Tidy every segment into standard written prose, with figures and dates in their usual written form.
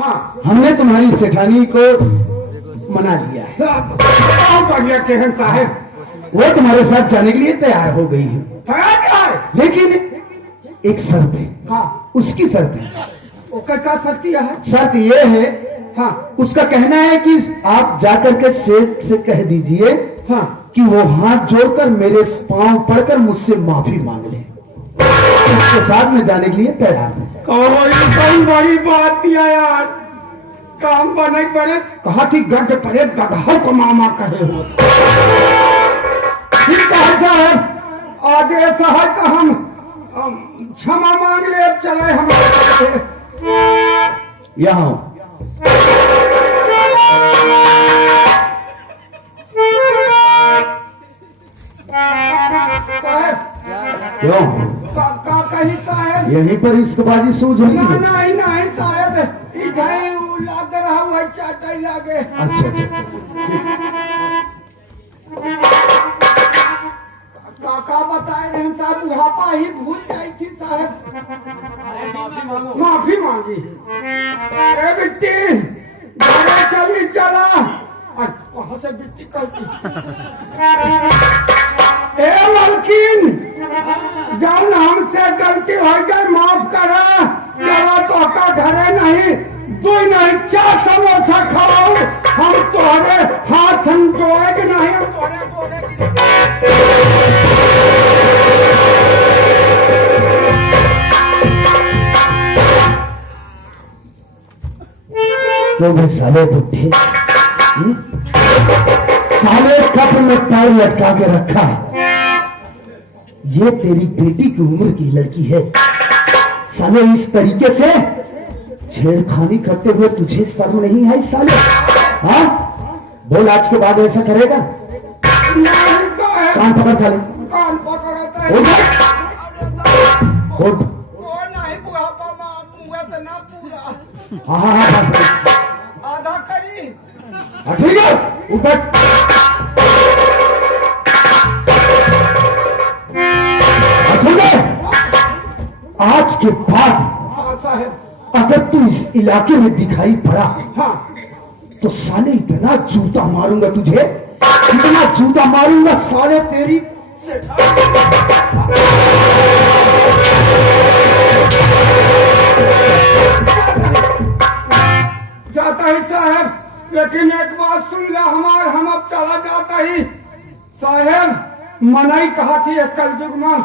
हाँ, हमने तुम्हारी सेठानी को मना लिया है। बढ़िया केहन साहेब, वो तुम्हारे साथ जाने के लिए तैयार हो गई है, लेकिन एक शर्त है। हाँ, उसकी शर्त है। ओकर का शर्ती है? शर्त ये है, हाँ, उसका कहना है कि आप जाकर के सेठ से कह दीजिए हाँ, कि वो हाथ जोड़कर मेरे पांव पड़कर मुझसे माफी मांग ले। उसके साथ में जाने के लिए तैयार है। कोई बड़ी बात दिया यार, काम बने बने कहा थी गर्द पड़े गधा को मामा कहे हो। ठीक है साहब, आदेश है तो हम क्षमा मांग ले, चले हम यहाँ साहब। क्यों? का कही साहब? यहीं पर इसकबाजी सूझ रही है। नहीं नहीं साहब, इधर लाग रहा हुआ चाटा लागे। अच्छा अच्छा अच्छा। काका बताए रहे साहब, बुढ़ापा ही भूल जाई थी साहब। माफी मांगो, माफी मांगी। ए बिट्टी, घरे चली चला। कहाँ से बिट्टी कहती? ए मलकिन, जब हमसे गलती हो जाए माफ करा। चला तो का घरे नहीं, दो नहीं 4 समोसा खाओ। हम तोहरे हाथ संजोए कि नहीं, हम तोहरे बोले तो वे साले बुढ़े साले कब्र में पैर लटका के रखा है। ये तेरी बेटी की उम्र की लड़की है। साले इस तरीके से छेड़खानी करते हुए तुझे शर्म नहीं है साले? हाँ, बोल आज के बाद ऐसा करेगा? कान पकड़ साले, कान पकड़ता है। उठ। नहीं बुढ़ापा मुआ तो ना पूरा, हाँ हाँ हाँ, आधा करी। ठीक है, ऊपर। आज के बाद हाँ साहब, अगर तू इस इलाके में दिखाई पड़ा हाँ, तो साले इतना जूता मारूंगा तुझे, इतना जूता मारूंगा साले तेरी। जाता ही साहब, लेकिन एक बात सुन ले हमार, हम अब चला जाता ही साहब। मनाई कहा थी एक कल युग में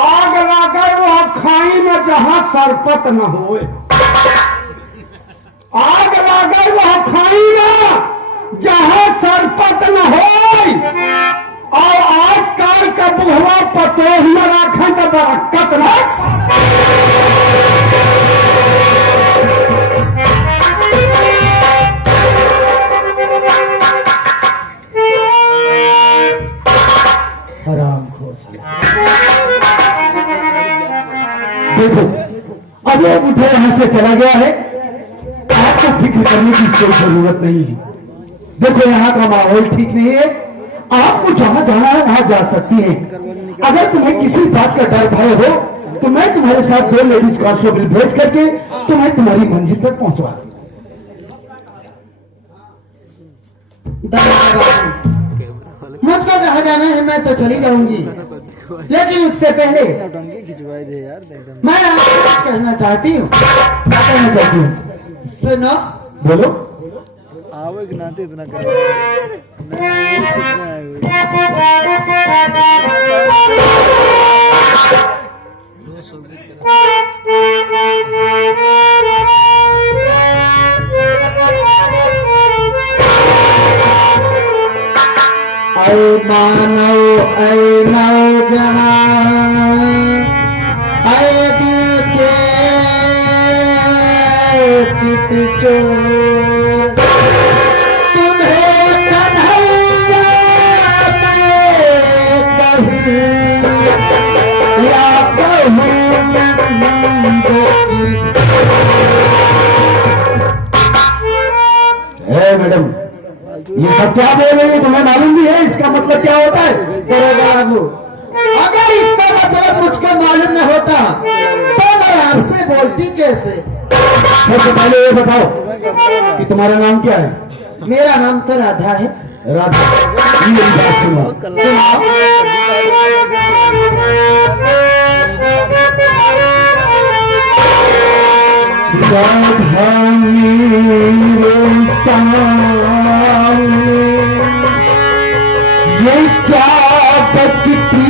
आग लाकर वो खाई में जहां सरपत न होए। आग लाकर वो खाई में जहां सरपत न होए। और आजकल का बुढ़वा पतोह में राखन तो बरकत न। देखो, अब वो उठे यहां से चला गया है, आपको फिक्र करने की कोई जरूरत नहीं है। देखो, यहाँ का माहौल ठीक नहीं है, आपको जहां जाना है वहां जा सकती हैं। अगर तुम्हें किसी बात का डर भय हो तो मैं तुम्हारे साथ 2 लेडीज कांस्टेबल भेज करके तुम्हें तुम्हारी मंजिल तक पहुंचवा दूं। मुझको जहाँ जाना है मैं तो चली जाऊंगी, लेकिन उससे पहले मैं आपको कुछ कहना चाहती हूँ। क्या कहना चाहती हूँ? सुनो, बोलो। आवे कि नाते इतना ऐ मानव ऐ नौजवान ऐ दिल के चित चोर, तुम्हें कन्हैया मैं कहूं या कहूं मैडम, ये सब क्या बोल रही है? तुम्हें मालूम भी है इसका मतलब क्या होता है? बाबू, अगर इसका मतलब मुझको मालूम न होता तो मैं आपसे बोलती कैसे? सबसे पहले ये बताओ कि तुम्हारा नाम क्या है? मेरा नाम तो राधा है। राधा, ये मेरी बात सुनो। राधा मेरे सामने ये क्या बकती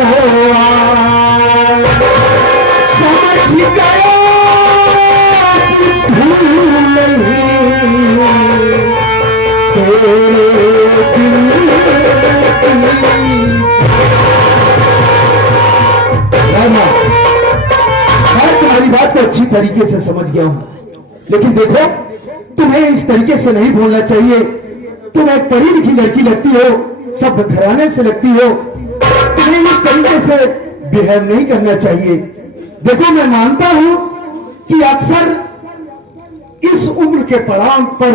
हो, समझ गया भूल नहीं तेरे रामा, मैं तुम्हारी बात को अच्छी तरीके से समझ गया हूं, लेकिन देखो तुम्हें इस तरीके से नहीं बोलना चाहिए। तुम एक पढ़ी लिखी लड़की लगती हो, सब घराने से लगती हो, तुम्हें इस तरीके से बिहेव नहीं करना चाहिए। देखो मैं मानता हूं कि अक्सर इस उम्र के पड़ाव पर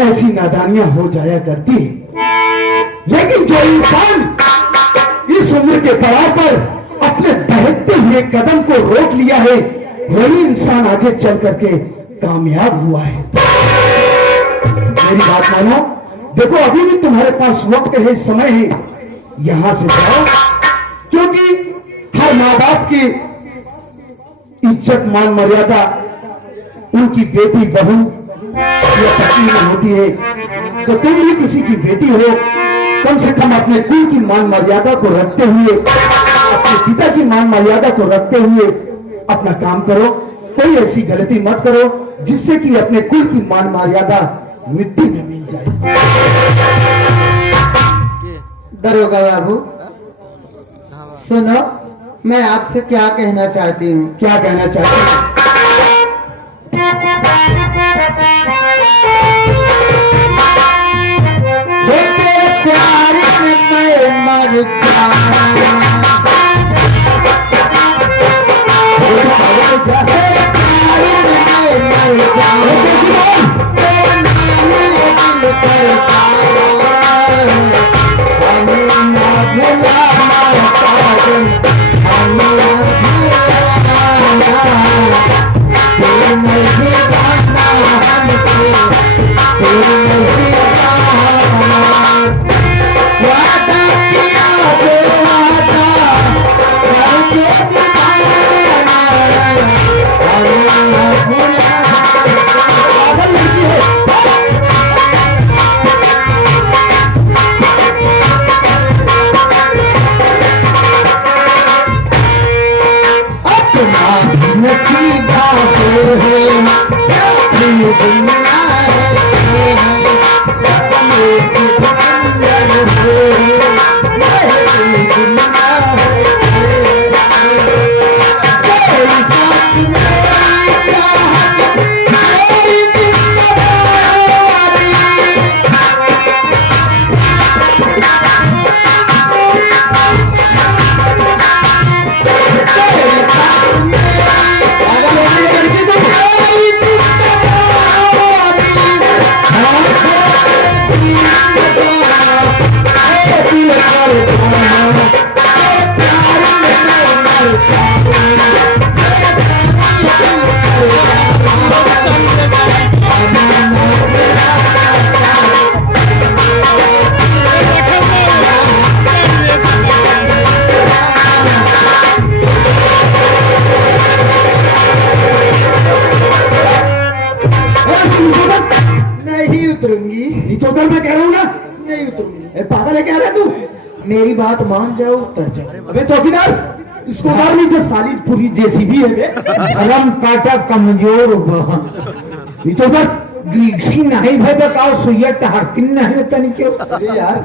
ऐसी नादानियां हो जाया करती है, लेकिन जो इंसान इस उम्र के पड़ाव पर अपने बहते हुए कदम को रोक लिया है, वही इंसान आगे चल करके कामयाब हुआ है। मेरी बात मानो, देखो अभी भी तुम्हारे पास वक्त है, समय है, यहां से जाओ, क्योंकि हर माँ बाप की इज्जत मान मर्यादा उनकी बेटी बहू या पत्नी में होती है। तो तुम भी किसी की बेटी हो, कम से कम अपने कुल की मान मर्यादा को रखते हुए, अपने पिता की मान मर्यादा को रखते हुए अपना काम करो। कोई ऐसी गलती मत करो जिससे कि अपने कुल की मान मर्यादा मिट्टी में मिल जाए। दरोगा बाबू सुनो, मैं आपसे क्या कहना चाहती हूँ। क्या कहना चाहते हैं? तेरे प्यार में मैं मर जाऊं, तेरे प्यार में मैं मर जाऊं, तेरे नाम ले दिल करता हूं, हमें ना भुलाना साजन, हमें ना भुलाना, तेरे नहीं जाना हमसे, तेरे नहीं जाना, वादा किया जो वादा करके दिखाना, हमें ना भुलाना। अपना भी नसीबा है, अपनी दुनिया है, अपने से सुंदर है, मेरी दुनिया है, तेरी साथ मेरी चाहत, मेरी जिंदगानी, तेरी साथ मेरी नहीं उतरूंगी। निचोदर मैं कह रहा हूं ना, नहीं उतरूंगी। ए, पागल है क्या रे तू? मेरी बात मान जाओ, उतर जाओ। अबे चौकीदार, इसको मार नहीं तो साली पूरी जैसी भी है बे। गरम काटा कमजोर निचोदर ग्रीक्सी नहीं भाई बताओ सुइया टहरतिन नहीं तनी क्यों? अरे यार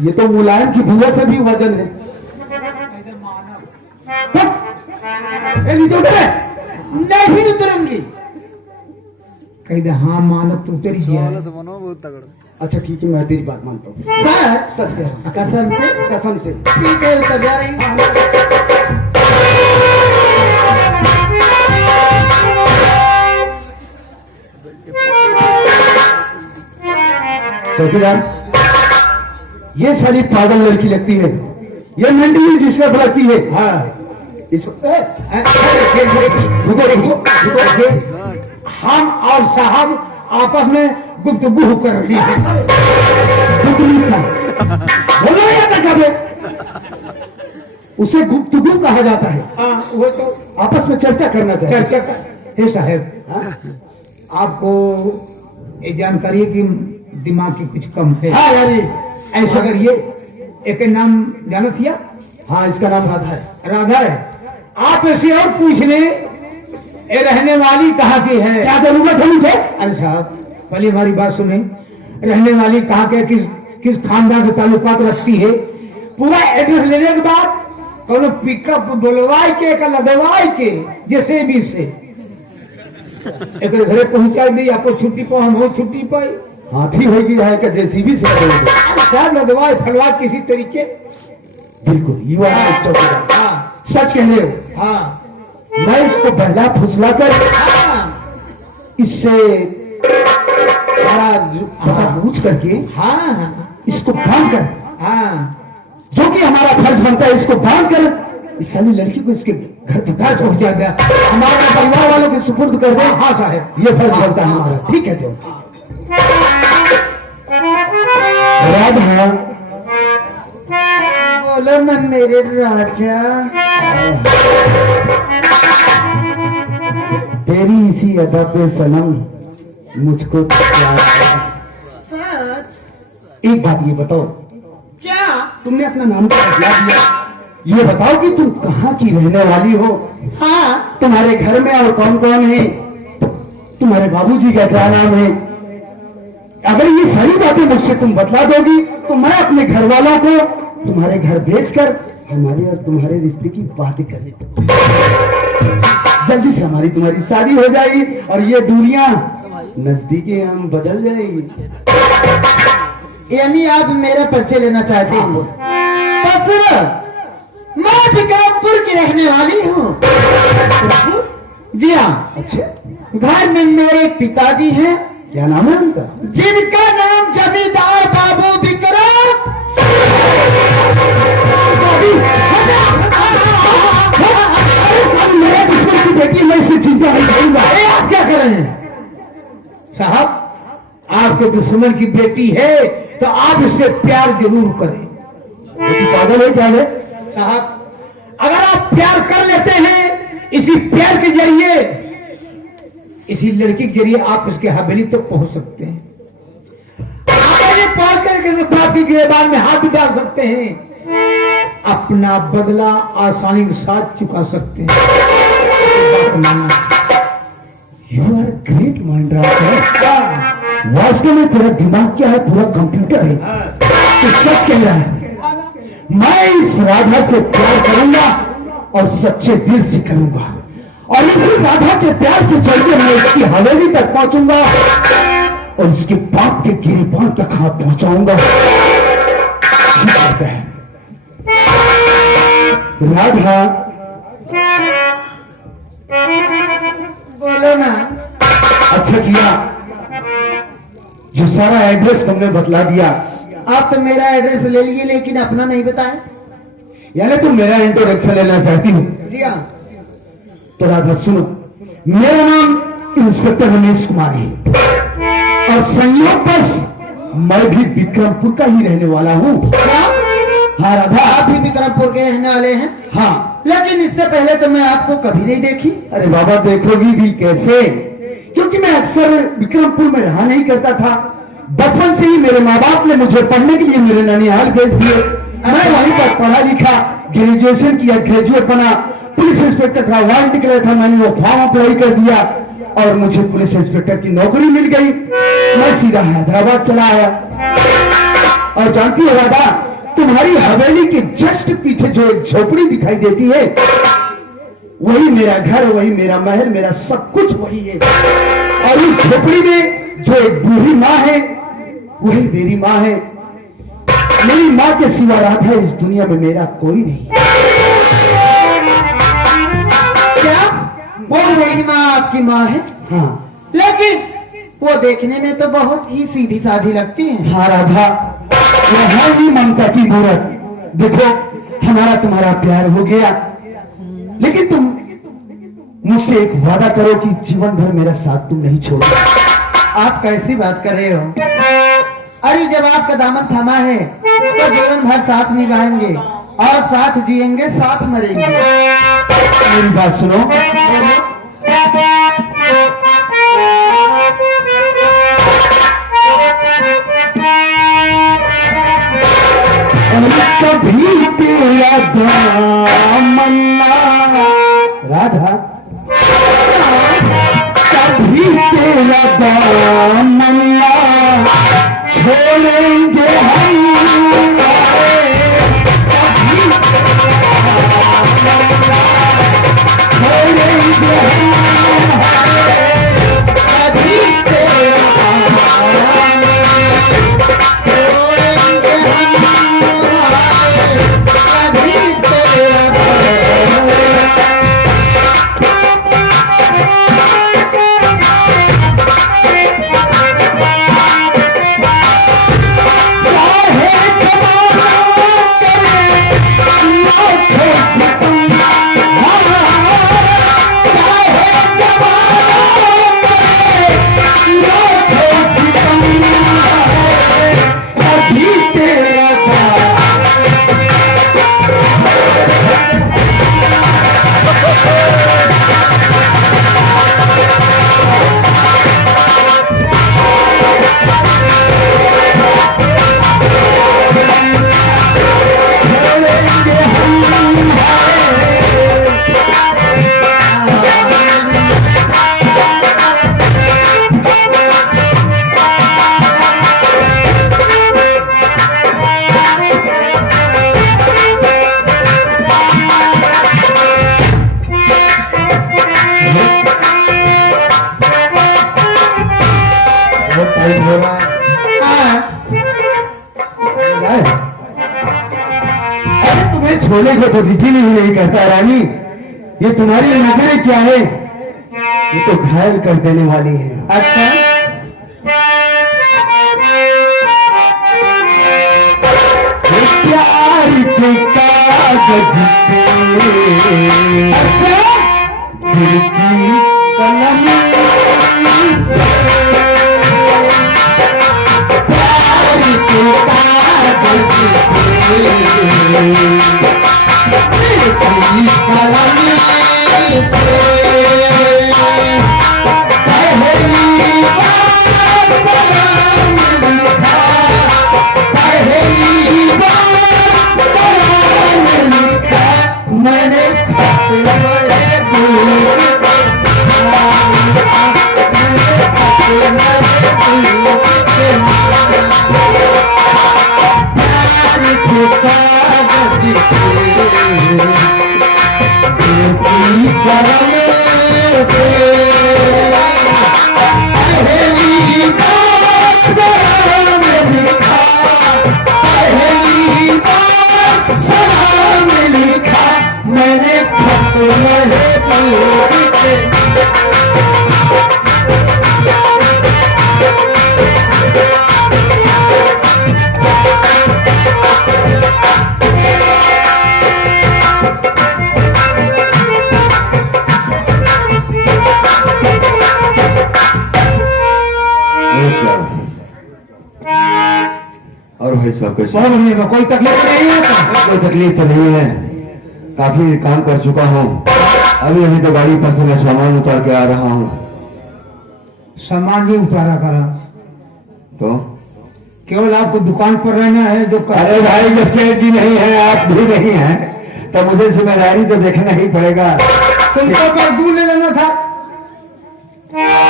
ये तो मुलायम की बुआ से भी वजन है। ए निचोदर नहीं उतरूंगी। कह दे हाँ मानत तू तेरी जिया वाला है। से मनो बहुत तगड़ा। अच्छा ठीक है, मैं तेरी बात मानता हूँ। सच सच कह रहा हूँ। कसम से, कसम से। ठीक है, उतर जा रही हूँ। चौकीदार ये सारी पागल लड़की लगती है, ये मेंटली डिस्टर्ब लगती है। हाँ हम और साहब आपस में गुफ्तगू कर रही है। बोलो या ना कभी उसे गुफ्तगू कहा जाता है। हाँ, वो तो आपस में चर्चा करना चाहिए। चर्चा हे साहब, आपको ये जानकारी है कि दिमाग की कुछ कम है। हाँ यानी ऐसा करिए, एक नाम जानो थिया? हाँ, इसका नाम राधा है। राधा है। आप ऐसे और पूछ ले, ये रहने वाली कहाँ की है? क्या जरूरत है मुझे? अरे साहब, पहले हमारी बात सुने। रहने वाली कहाँ के, किस खानदान से ताल्लुकात रखती है, पूरा एड्रेस लेने के बाद कोनो पिकअप बुलवाई के का लदवाई के जैसे भी से एक घरे पहुंचा दी। आपको छुट्टी पर हम हो छुट्टी पाई, हाथी होगी है कि जेसीबी से क्या लदवाई फलवा किसी तरीके। बिल्कुल युवा चौकीदार, हाँ सच कह रहे हो। हाँ मैं इसको बहला फुसला कर हाँ इससे सारा पता पूछ करके हाँ इसको बांध कर, हाँ जो कि हमारा फर्ज बनता है, इसको बांध कर इस सारी लड़की को इसके घर पहुंचा दिया, हमारे परिवार वालों के सुपुर्द कर दे। हाँ साहब, ये फर्ज बनता है हमारा। ठीक है। जो राधा, बोलो ना मेरे राजा। तेरी इसी अदा पे सनम मुझको प्यार है। सच? एक बात ये बताओ, क्या? तुमने अपना नाम तो बदला दिया, ये बताओ कि तुम कहाँ की रहने वाली हो? हाँ, तुम्हारे घर में और कौन कौन है? तुम्हारे बाबूजी का क्या नाम है? अगर ये सारी बातें मुझसे तुम बतला दोगी तो मैं अपने घर वालों को तुम्हारे घर भेजकर हमारे और तुम्हारे रिश्ते की बातें कर लेता। जल्दी से हमारी तुम्हारी शादी हो जाएगी और ये दूरियां नजदीकी हम बदल जाएगी। यानी आप मेरा परिचय लेना चाहते हो? तो फिर मैं विक्रमपुर की रहने वाली हूँ। जी हाँ। अच्छा, घर में मेरे पिताजी हैं, क्या नाम है उनका? जिनका नाम जमींदार बाबू विक्रम। मेरे दुश्मन की बेटी, मैं इसे चिंता नहीं करूंगा। अरे आप क्या कर रहे हैं साहब? आपके दुश्मन की बेटी है तो आप इससे प्यार जरूर करें। बेटी पागल है क्या है? साहब, अगर आप प्यार कर लेते हैं, इसी प्यार के जरिए, इसी लड़की के जरिए आप इसके हवेली तक पहुंच सकते हैं। आगे पहुंच करके बाकी गिरबान में हाथ भी डाल सकते हैं, अपना बदला आसानी के साथ चुका सकते हैं। यू आर ग्रेट माइंड राजा। वास्तव में तेरा दिमाग क्या है? पूरा कंप्यूटर है। तो सच कह रहा है, मैं इस राधा से प्यार करूंगा और सच्चे दिल से करूंगा, और इसी राधा के प्यार से चलकर मैं इसकी हवेली तक पहुंचूंगा और इसके बाप के गिरबान तक हाथ पहुंचाऊंगा। राधा, बोलो ना। अच्छा किया जो सारा एड्रेस तुमने बतला दिया। आप तो मेरा एड्रेस ले लिए लेकिन अपना नहीं बताया। यानी तुम मेरा इंट्रोडक्शन लेना चाहती हो? जी हाँ। तो राधा सुनो, मेरा नाम इंस्पेक्टर रमेश कुमार है और संयोगवश मैं भी विक्रमपुर का ही रहने वाला हूँ। हाँ राधा, आप भी विक्रमपुर के रहने वाले हैं? हाँ। लेकिन इससे पहले तो मैं आपको कभी नहीं देखी। अरे बाबा, देखोगी भी कैसे? क्योंकि मैं अक्सर विक्रमपुर में रहा नहीं करता था। बचपन से ही मेरे माँ बाप ने मुझे पढ़ने के लिए मेरे ननिहाल भेज दिए। मैं वहीं पर पढ़ा लिखा, ग्रेजुएशन किया, ग्रेजुएट बना, पुलिस इंस्पेक्टर का वारंट निकला था, मैंने वो फॉर्म अप्लाई कर दिया और मुझे पुलिस इंस्पेक्टर की नौकरी मिल गई। मैं सीधा हैदराबाद चला आया। और जानती हो राधा, तुम्हारी हवेली के जस्ट पीछे जो एक झोपड़ी दिखाई देती है, वही मेरा घर, वही मेरा महल, मेरा सब कुछ वही है। और इस झोपड़ी में जो एक बूढ़ी माँ है, वही मेरी माँ है। मेरी माँ के सिवा राधा इस दुनिया में मेरा कोई नहीं। क्या वो बड़ी माँ आपकी माँ है? हाँ। लेकिन वो देखने में तो बहुत ही सीधी साधी लगती है। हाँ राधा, वो है ही ममता की मूरत। देखो, हमारा तुम्हारा प्यार हो गया, लेकिन तुम मुझसे एक वादा करो कि जीवन भर मेरा साथ तुम नहीं छोड़ोगे। आप कैसी बात कर रहे हो? अरे जब आपका दामन थमा है तो जीवन भर साथ निभाएंगे और साथ जिएंगे, साथ मरेंगे। मेरी बात सुनो। कभी तेरा दामन राधा, कभी तेरा दामन छोड़ेंगे हम, छोड़ेंगे कभी तेरा तुम्हें छोड़ने को तो दिखी नहीं कहता रानी। ये तुम्हारी नजरें क्या है? ये तो घायल कर देने वाली है। अच्छा, प्यार के कागज पे दिल की कलम, प्यार के कागज पे दिल की कलम से पहली बार सलाम लिखा, पहली बार सलाम लिखा मैंने खत मेरे दिल पे, मैंने खत मेरे दिल पे, प्यार के कागज पे दिल की कलम से पहली बार सलाम लिखा, पहली बार सलाम लिखा मैंने खत मेरे दिल पे। और भाई साहब कैसे? कोई तकलीफ नहीं है? कोई तकलीफ तो नहीं है, काफी काम कर चुका हूँ। अभी अभी तो गाड़ी पर से मैं सामान उतार के आ रहा हूँ। सामान ही उतारा करा, तो केवल आपको दुकान पर रहना है जो अरे भाई जब सेठ जी नहीं है, आप भी नहीं है, तो मुझे जिम्मेदारी तो देखना ही पड़ेगा। तुमको मजदूर ले लेना था।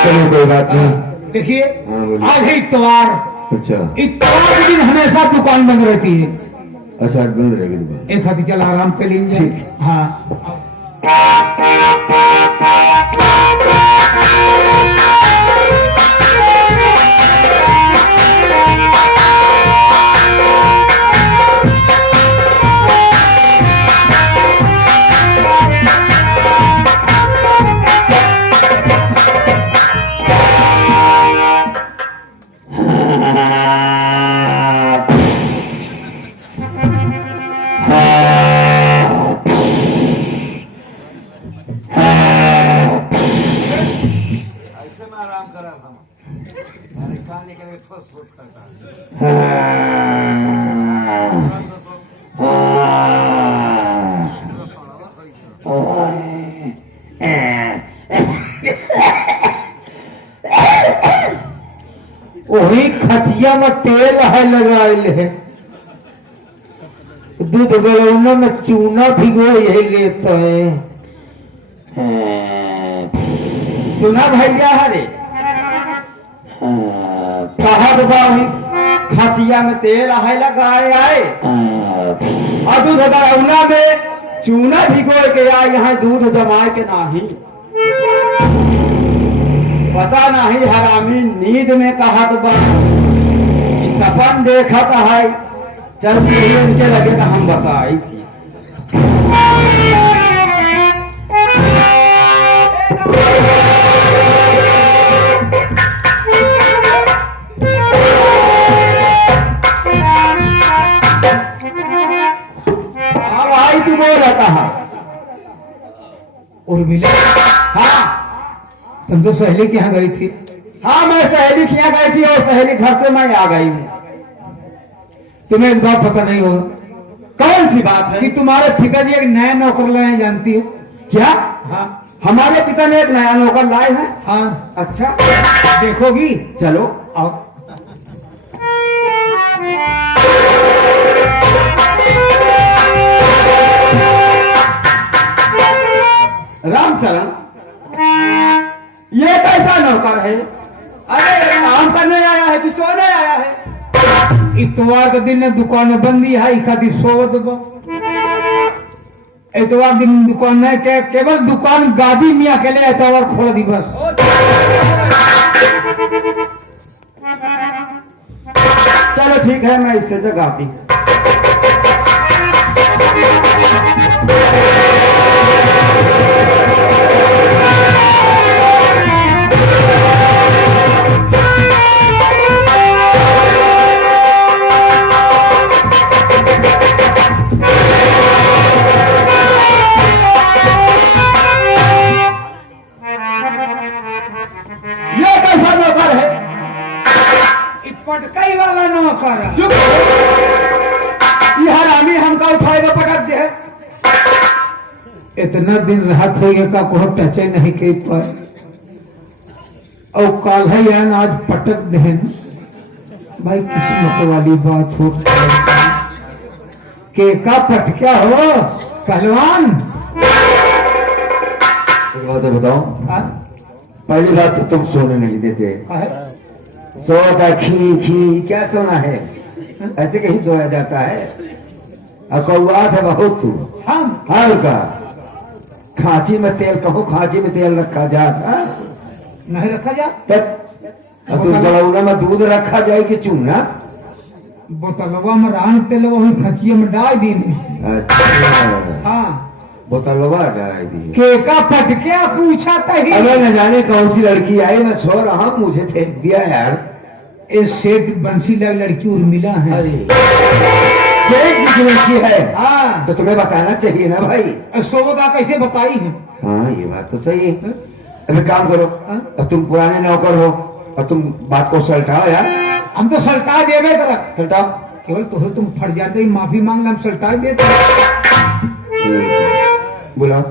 चलो कोई बात नहीं। देखिए हाँ, बोलिए। आज है इतवार, अच्छा इतवार के दिन हमेशा दुकान बंद रहती है। अच्छा, बंद रहेगी दुकान। एक हाथी चल आराम कर लीजिए। ठीक। हाँ करब हम अरे कान निकले फुस फुस करता वही खटिया में तेल है लगाइल है, दूध गलौना में चूना भिगो यही लेते हैं। सुना भैया हरे कहत बाही खटिया में तेल है लगाए आए और दूध गलौना में चूना भिगो के आए, यहाँ दूध जमाए के नहीं पता नहीं हरामी नींद में कहत बा सपन देखत है, चल उनके लगे तो हम बताई थी। अब आई तू बोल कहा उर्मिला, हाँ तुम तो सहेली के यहाँ गई थी। हाँ मैं सहेली के यहाँ गई थी और सहेली घर से मैं आ गई हूँ। तुम्हें एक बात पता नहीं हो? कौन सी बात है? कि तुम्हारे पिताजी एक नया नौकर लाए हैं, जानती हो क्या? हाँ हमारे पिता ने एक नया नौकर लाए हैं। हाँ अच्छा देखोगी? चलो आओ। रामचरण ये कैसा नौकर है? अरे काम करने आया है कि सोने आया है? इतवार के दिन दुकान बंदी है, इखादी सोवत बा। इतवार दिन दुकान नहीं के केवल दुकान गादी मियाँ के लिए इतवार खोल दी बस। चलो ठीक है मैं इससे जगाती। पटकाई वाला नौकर यह रामी हमका उठाएगा पटक दे। इतना दिन राहत हो गया का कोई टचे नहीं के पर और काल है यान आज पटक दे। भाई किस्मत वाली बात हो के का पटक्या हो पहलवान। एक बात बताओ, पहली बात तो तुम सोने नहीं देते। सोता खी खी क्या सोना है? ऐसे कहीं सोया जाता है? अकौआत है बहुत तू। हम हल्का खांची में तेल कहो, खांची में तेल रखा जाता नहीं रखा जाता। गलौना में दूध रखा जाए कि चूना? बोतलवा में रान तेल वही खचिया में डाल दी। अच्छा हाँ बोतलवा डाल दी। केका पटक्या पूछा कहीं? अगर न जाने कौन सी लड़की आई, मैं सो रहा मुझे फेंक दिया यार। इस सेठ बंसी लड़की उर्मिला है। लड़की है हाँ तो तुम्हें बताना चाहिए ना भाई। सोबता कैसे बताई है? हाँ ये बात तो सही है। अब काम करो, अब तुम पुराने नौकर हो और तुम बात को सलटाओ यार। हम तो सलटा देवे तरह सलटाओ, केवल तुम फट जाते ही माफी मांग हम सलटा देते। बुलाओ।